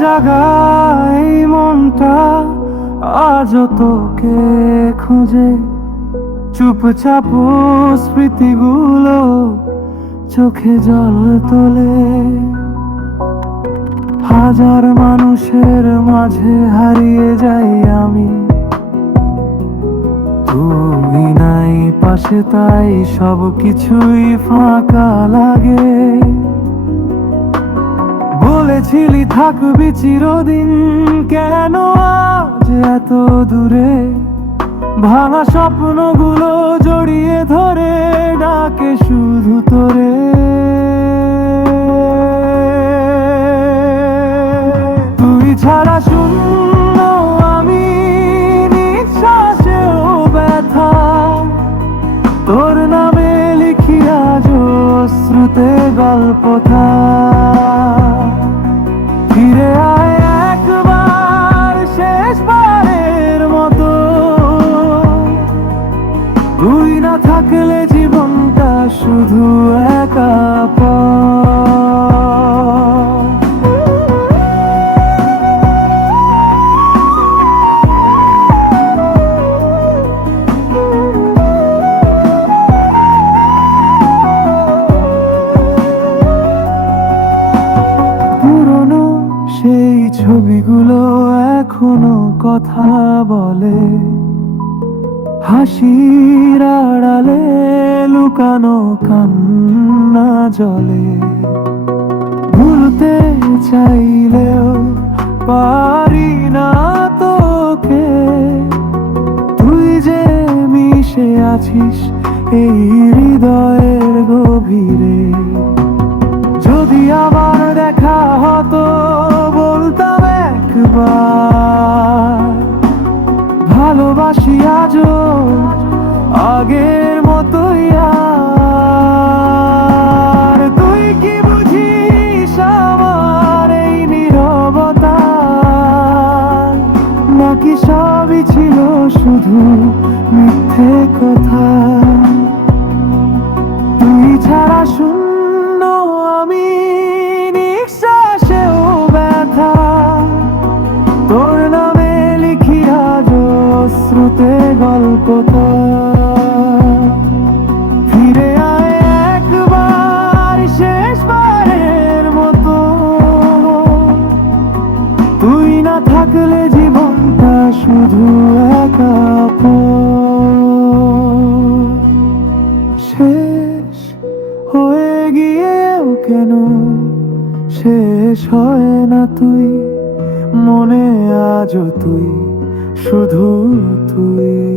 জাগায় মনটা আজও তোকে খুঁজে, চুপচাপ স্মৃতিগুলো চোখে জল তোলে। হাজার মানুষের মাঝে হারিয়ে যাই আমি, তুই নাই পাশে তাই সব কিছুই ফাঁকা লাগে। বলেছিলি থাকবি চিরদিন, কেন আজ এত দূরে? ভাঙা স্বপ্নগুলো জড়িয়ে ধরে ডাকে শুধু তোরে। তুই ছাড়া শূন্য আমি, নিঃশ্বাসেও ব্যথা। তোর নামে লিখি আজ অশ্রুতে গল্পটা। ফিরে আয় একবার শেষবারের মতো, তুই না থাকলে জীবনটা শুধু একা পুরনো সেই ছবিগুলো এখনো কথা বলে, হাসির আড়ালে লুকানো কান্না জলে। ভুলতে চাইলেও পারি না তোকে, তুই যে মিশে আছিস এই হৃদয়ের গভীরে। যদি আবার দেখা হতো বলতাম একবার, ভালোবাসি আজও আগের মতোই। আর তুই কি বুঝিস আমার এই নীরবতা? নাকি সবই ছিল শুধু মিথ্যে কথা? তুই ছাড়া শূন্য আমি, নিঃশ্বাসেও ব্যথা। তোর নামে লিখি আজ অশ্রুতে গল্পটা। ফিরে আয় একবার শেষবারের মতো, তুই না থাকলে জীবনটা শুধু একা শেষ হয়ে গিয়েও কেন শেষ হয় না তুই? মনে আজও তুই, শুধু তুই।